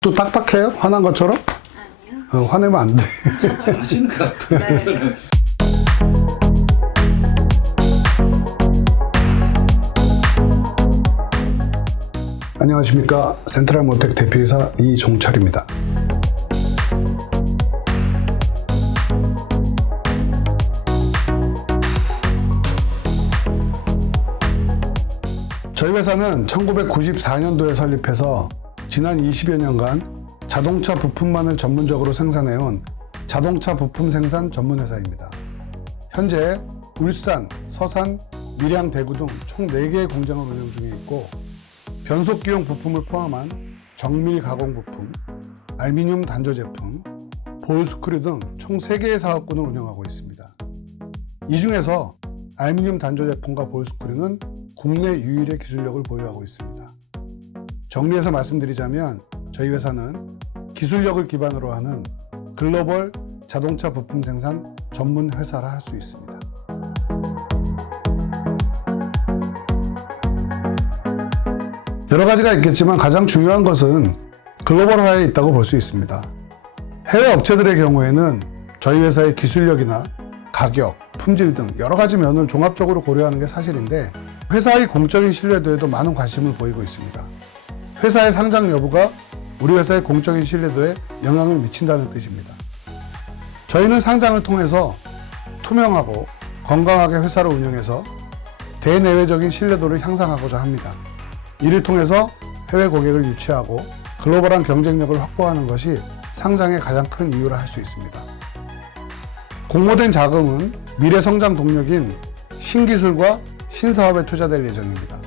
또 딱딱해요? 화난 것처럼? 아니요. 화내면 안 돼. 잘하시는 것 같아요. 네. 저는. 안녕하십니까. 센트럴모텍 대표이사 이종철입니다. 저희 회사는 1994년도에 설립해서 지난 20여 년간 자동차 부품만을 전문적으로 생산해온 자동차 부품 생산 전문 회사입니다. 현재 울산, 서산, 밀양, 대구 등 총 4개의 공장을 운영 중에 있고 변속기용 부품을 포함한 정밀 가공 부품, 알루미늄 단조 제품, 볼 스크류 등 총 3개의 사업군을 운영하고 있습니다. 이 중에서 알루미늄 단조 제품과 볼 스크류는 국내 유일의 기술력을 보유하고 있습니다. 정리해서 말씀드리자면 저희 회사는 기술력을 기반으로 하는 글로벌 자동차 부품 생산 전문 회사라 할 수 있습니다. 여러 가지가 있겠지만 가장 중요한 것은 글로벌화에 있다고 볼 수 있습니다. 해외 업체들의 경우에는 저희 회사의 기술력이나 가격, 품질 등 여러 가지 면을 종합적으로 고려하는 게 사실인데 회사의 공적인 신뢰도에도 많은 관심을 보이고 있습니다. 회사의 상장 여부가 우리 회사의 공적인 신뢰도에 영향을 미친다는 뜻입니다. 저희는 상장을 통해서 투명하고 건강하게 회사를 운영해서 대내외적인 신뢰도를 향상하고자 합니다. 이를 통해서 해외 고객을 유치하고 글로벌한 경쟁력을 확보하는 것이 상장의 가장 큰 이유라 할 수 있습니다. 공모된 자금은 미래 성장 동력인 신기술과 신사업에 투자될 예정입니다.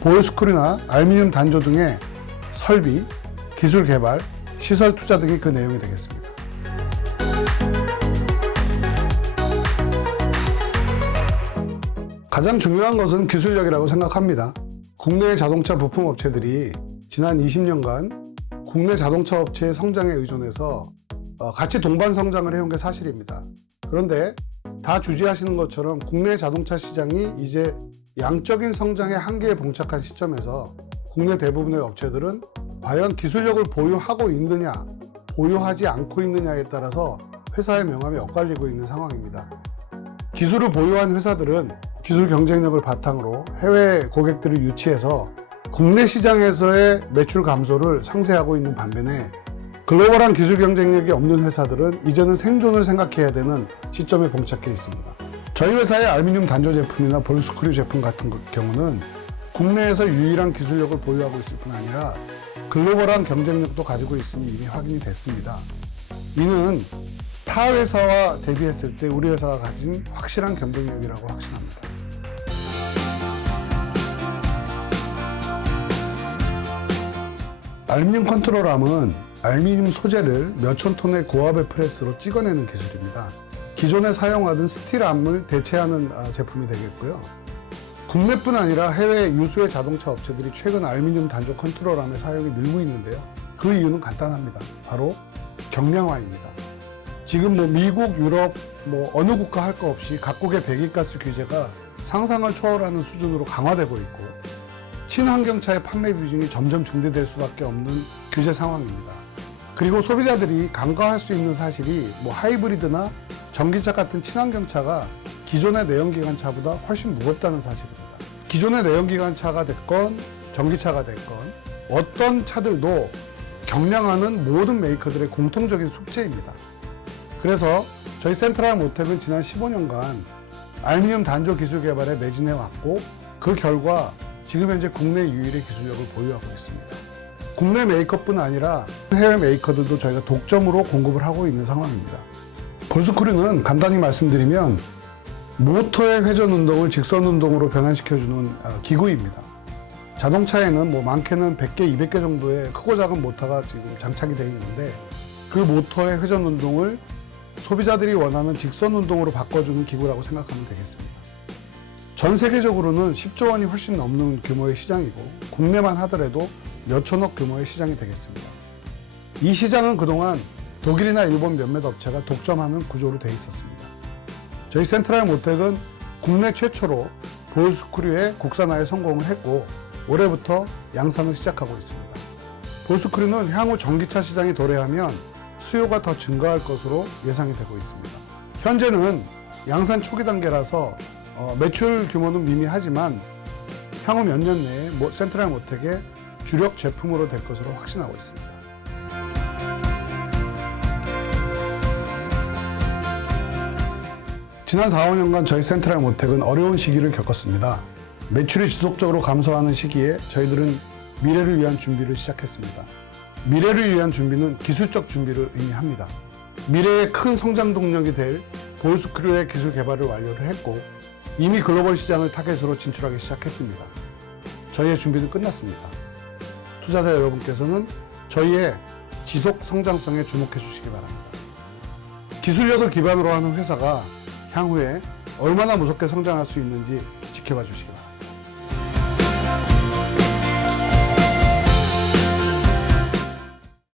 볼 스크류나 알루미늄 단조 등의 설비, 기술 개발, 시설 투자 등이 그 내용이 되겠습니다. 가장 중요한 것은 기술력이라고 생각합니다. 국내의 자동차 부품 업체들이 지난 20년간 국내 자동차 업체의 성장에 의존해서 같이 동반 성장을 해온 게 사실입니다. 그런데 다 주지하시는 것처럼 국내 자동차 시장이 이제 양적인 성장의 한계에 봉착한 시점에서 국내 대부분의 업체들은 과연 기술력을 보유하고 있느냐, 보유하지 않고 있느냐에 따라서 회사의 명암이 엇갈리고 있는 상황입니다. 기술을 보유한 회사들은 기술 경쟁력을 바탕으로 해외 고객들을 유치해서 국내 시장에서의 매출 감소를 상쇄하고 있는 반면에 글로벌한 기술 경쟁력이 없는 회사들은 이제는 생존을 생각해야 되는 시점에 봉착해 있습니다. 저희 회사의 알루미늄 단조 제품이나 볼 스크류 제품 같은 경우는 국내에서 유일한 기술력을 보유하고 있을 뿐 아니라 글로벌한 경쟁력도 가지고 있음이 이미 확인이 됐습니다. 이는 타 회사와 대비했을 때 우리 회사가 가진 확실한 경쟁력이라고 확신합니다. 알루미늄 컨트롤함은 알루미늄 소재를 몇천 톤의 고압의 프레스로 찍어내는 기술입니다. 기존에 사용하던 스틸암을 대체하는 제품이 되겠고요. 국내뿐 아니라 해외 유수의 자동차 업체들이 최근 알루미늄 단조 컨트롤함의 사용이 늘고 있는데요. 그 이유는 간단합니다. 바로 경량화입니다. 지금 미국, 유럽, 어느 국가 할 거 없이 각국의 배기가스 규제가 상상을 초월하는 수준으로 강화되고 있고 친환경차의 판매 비중이 점점 증대될 수밖에 없는 규제 상황입니다. 그리고 소비자들이 간과할 수 있는 사실이 하이브리드나 전기차 같은 친환경차가 기존의 내연기관차보다 훨씬 무겁다는 사실입니다. 기존의 내연기관차가 됐건 전기차가 됐건 어떤 차들도 경량화는 모든 메이커들의 공통적인 숙제입니다. 그래서 저희 센트럴모텍은 지난 15년간 알루미늄 단조 기술 개발에 매진해 왔고 그 결과 지금 현재 국내 유일의 기술력을 보유하고 있습니다. 국내 메이커뿐 아니라 해외 메이커들도 저희가 독점으로 공급을 하고 있는 상황입니다. 볼 스크류는 간단히 말씀드리면 모터의 회전 운동을 직선 운동으로 변환시켜주는 기구입니다. 자동차에는 많게는 100개, 200개 정도의 크고 작은 모터가 지금 장착이 되어 있는데 그 모터의 회전 운동을 소비자들이 원하는 직선 운동으로 바꿔주는 기구라고 생각하면 되겠습니다. 전 세계적으로는 10조 원이 훨씬 넘는 규모의 시장이고 국내만 하더라도 몇천억 규모의 시장이 되겠습니다. 이 시장은 그동안 독일이나 일본 몇몇 업체가 독점하는 구조로 되어 있었습니다. 저희 센트럴모텍은 국내 최초로 볼 스크류의 국산화에 성공을 했고 올해부터 양산을 시작하고 있습니다. 볼스크루는 향후 전기차 시장이 도래하면 수요가 더 증가할 것으로 예상이 되고 있습니다. 현재는 양산 초기 단계라서 매출 규모는 미미하지만 향후 몇 년 내에 센트럴 모텍의 주력 제품으로 될 것으로 확신하고 있습니다. 지난 4, 5년간 저희 센트럴 모텍은 어려운 시기를 겪었습니다. 매출이 지속적으로 감소하는 시기에 저희들은 미래를 위한 준비를 시작했습니다. 미래를 위한 준비는 기술적 준비를 의미합니다. 미래의 큰 성장 동력이 될 볼스크루의 기술 개발을 완료를 했고 이미 글로벌 시장을 타겟으로 진출하기 시작했습니다. 저희의 준비는 끝났습니다. 투자자 여러분께서는 저희의 지속 성장성에 주목해 주시기 바랍니다. 기술력을 기반으로 하는 회사가 향후에 얼마나 무섭게 성장할 수 있는지 지켜봐 주시기 바랍니다.